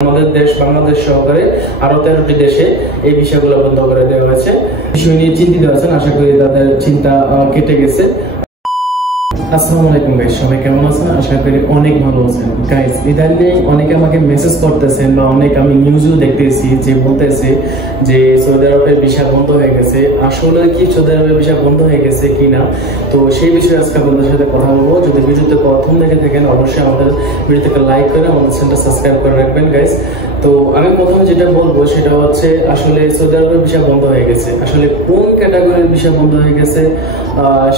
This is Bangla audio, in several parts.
আমাদের দেশ বাংলাদেশ সহকারে আরো 13টি দেশে এই বিষয়গুলো বন্ধ করে দেওয়া হয়েছে। বিষয় নিয়ে চিন্তিত আছেন, আশা করি তাদের চিন্তা কেটে গেছে। আসসালামু আলাইকুম গাইস, সবাই কেমন আছেন? আশা করি অনেক ভালো আছেন। গাইস, ইদানিং অনেকে আমাকে মেসেজ করতেছেন বা অনেক আমি নিউজও দেখতেছি যে বলতেছে যে সৌদি আরবের ভিসা বন্ধ হয়ে গেছে। আসলে কি সৌদি আরবের ভিসা বন্ধ হয়ে গেছে কিনা, তো সেই বিষয়ে আজকে আপনাদের সাথে কথা বলবো। যদি ভিডিওতে প্রথম দেখে থাকেন অবশ্যই আমাদের ভিডিওতে লাইক করে আমাদের চ্যানেলটা সাবস্ক্রাইব করে রাখবেন গাইস। তো আমি প্রথমে যেটা বলবো সেটা হচ্ছে আসলে সৌদি আরবের ভিসা বন্ধ হয়ে গেছে। আসলে কোন ক্যাটাগরির ভিসা বন্ধ হয়ে গেছে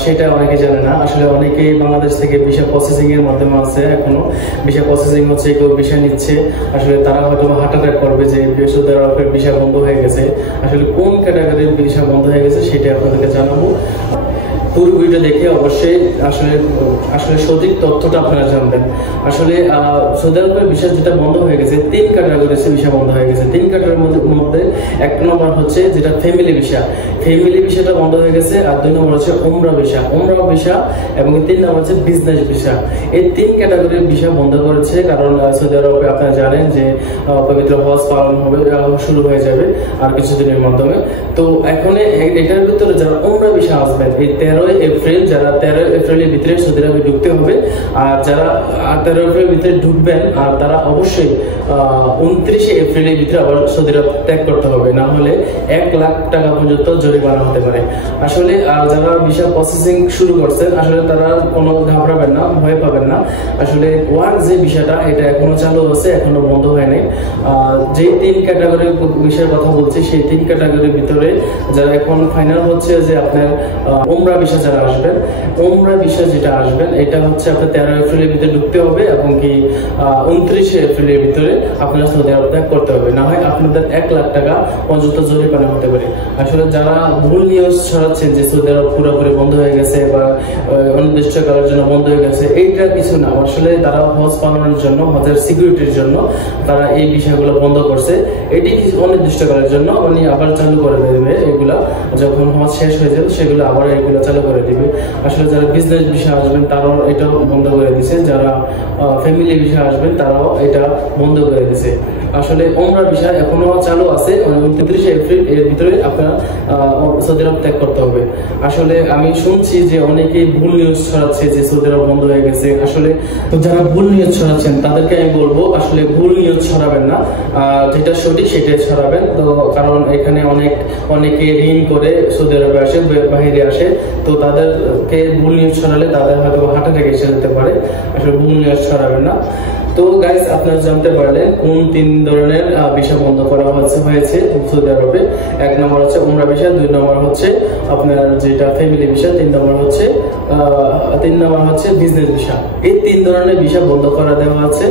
সেটা অনেকে জানে না। আসলে অনেকে বাংলাদেশ থেকে ভিসা প্রসেসিং এর মাধ্যমে আছে, এখনো ভিসা প্রসেসিং হচ্ছে, কেউ ভিসা নিচ্ছে। আসলে তারা হয়তো হার্ট অ্যাটাক করবে যে সৌদি আরবের ভিসা বন্ধ হয়ে গেছে। আসলে কোন ক্যাটাগরির ভিসা বন্ধ হয়ে গেছে সেটা আপনাদেরকে জানাবো। পুরো ভিডিও দেখে অবশ্যই আসলে সঠিক তথ্যটা আপনারা জানবেন। আসলে সৌদি আরবের ভিসা যেটা বন্ধ হয়ে গেছে, 3 ক্যাটাগরির ভিসা বন্ধ হয়ে গেছে। 3 ক্যাটাগরির মধ্যে 1 নম্বর হচ্ছে যেটা ফ্যামিলি ভিসা, ফ্যামিলি ভিসাটা বন্ধ হয়ে গেছে। আর 2 নম্বর হচ্ছে উমরা ভিসা, উমরা ভিসা, এবং 3 নম্বর হচ্ছে বিজনেস ভিসা। এই 3 ক্যাটাগরির ভিসা বন্ধ করেছে, কারণ সৌদি আরবে আপনারা জানেন যে পবিত্র হজ পালন হবে, শুরু হয়ে যাবে আর কিছুদিনের মাধ্যমে। তো এখন এটার ভিতরে যারা উমরা ভিসা আসবেন, এই 13 এপ্রিল, যারা 13 এপ্রিলের ভিতরে সৌদি আরবে ঢুকতে হবে, আর যারা 13 এপ্রিলের ভিতরে ঢুকবেন আর তারা অবশ্যই 29 এপ্রিলের ভিতরে আবার সৌদি আরব ত্যাগ করতে হবে, না হলে 1 লাখ টাকা পর্যন্ত জরিমানা হতে পারে। আসলে যারা ভিসা প্রসেসিং শুরু করছেন, আসলে তারা কোনো ঘাবড়াবেন না, ভয় পাবেন না। আসলে ওয়ার্ক যে ভিসাটা এটা এখনো চালু আছে, এখনো বন্ধ হয় নাই। যে 3 ক্যাটাগরির বিষয়ের কথা বলছি, সেই 3 ক্যাটাগরির ভিতরে যারা এখন ফাইনাল হচ্ছে যে আপনার উমরা ভিসা যারা আসবেন, উমরা ভিসা যেটা আসবেন এটা হচ্ছে আপনার 13 এপ্রিলের ভিতরে ঢুকতে হবে, এবং কি 29 এপ্রিলের ভিতরে আপনারা সৌদি আরব ত্যাগ করতে হবে, না হয় আপনাদের 1 লাখ টাকা পর্যন্ত জরিমানা হতে পারে। আসলে যারা ভুল নিউজ ছড়াচ্ছেন যে সৌদি আরব পুরোপুরি বন্ধ হয়ে গেছে বা অনির্দিষ্টকালের জন্য বন্ধ হয়ে গেছে, এইটা কিছু না। আসলে তারা হজ পালনের জন্য, হজের সিকিউরিটির জন্য তারা এই বিষয়গুলো বন্ধ করছে। এটি অনির্দিষ্টকালের জন্য, মানে আবার চালু করে দেবে এগুলা, যখন হজ শেষ হয়ে যাবে সেগুলো আবার এগুলো চালু করে দিবে। আসলে যারা বিজনেস ভিসা আসবেন তারাও এটাও বন্ধ করে দিছে, যারা ফ্যামিলি ভিসা আসবেন তারাও এটা বন্ধ করে দিছে। আসলে উমরা ভিসা এখনো চালু আছে, 29 এপ্রিল এর ভিতরে আপনারা সৌদি আরব ত্যাগ করতে হবে। আসলে আমি শুনছি যে অনেকেই ভুল নিউজ ছড়াচ্ছে যে সৌদি আরব বন্ধ হয়ে গেছে। আসলে তো যারা ভুল নিউজ ছড়াচ্ছেন তাদেরকে আমি বলবো আসলে ভুল নিউজ ছড়াবেন না, যেটা সঠিক সেটাই ছড়াবেন। তো কারণ এখানে অনেকে ঋণ করে সৌদি আরবে আসে, বাহিরে আসে, তো তাদেরকে ভুল নিউজ ছড়ালে তাদের হয়তো হার্ট অ্যাটাক এসে যেতে পারে। আসলে ভুল নিউজ ছড়াবেন না। তো গাইস, আপনারা জানতে পারলেন কোন 3 ধরনের ভিসা বন্ধ করা হয়েছে সৌদি আরবে। 1 নম্বর হচ্ছে উমরা ভিসা, 2 নম্বর হচ্ছে আপনার যেটা ফ্যামিলি ভিসা, 3 নম্বর হচ্ছে বিজনেস ভিসা। এই 3 ধরনের ভিসা বন্ধ করা দেওয়া আছে।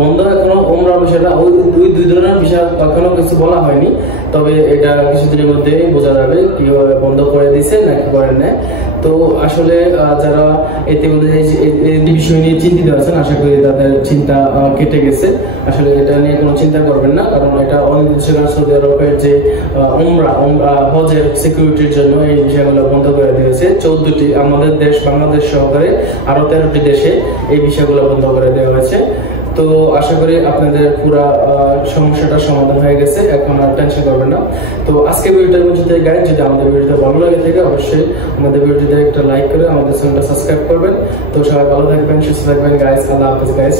বন্ধ এখনো উমরা ভিসাটা, ওই 2 ধরনের ভিসা এখনো কিছু বলা হয়নি, তবে এটা কিছুদিনের মধ্যে বোঝা যাবে কিভাবে বন্ধ করে দিছে নাকি করেন না। তো আসলে যারা এতে এই বিষয় নিয়ে চিন্তিত আছেন, আশা করি তাদের চিন্তা কেটে গেছে। আসলে এটা নিয়ে কোনো চিন্তা করবেন না, কারণ এটা অনির্দিষ্টকাল সৌদি আরবের যে হজের সিকিউরিটির জন্য এই বিষয়গুলো বন্ধ করে দিয়েছে। 14টি আমাদের দেশ বাংলাদেশ সহকারে আরো 13টি দেশে এই বিষয়গুলো বন্ধ করে দেওয়া হয়েছে। তো আশা করি আপনাদের পুরা সমস্যাটার সমাধান হয়ে গেছে, এখন আর টেনশন করবেন না। তো আজকে ভিডিওটার মধ্যে গাইজ, যদি আমাদের ভিডিওটা ভালো লাগে থাকে অবশ্যই আমাদের ভিডিওতে একটা লাইক করে আমাদের চ্যানেলটা সাবস্ক্রাইব করবেন। তো সবাই ভালো থাকবেন, সুস্থ থাকবেন গাইজ। আল্লাহ হাফেজ গাইজ।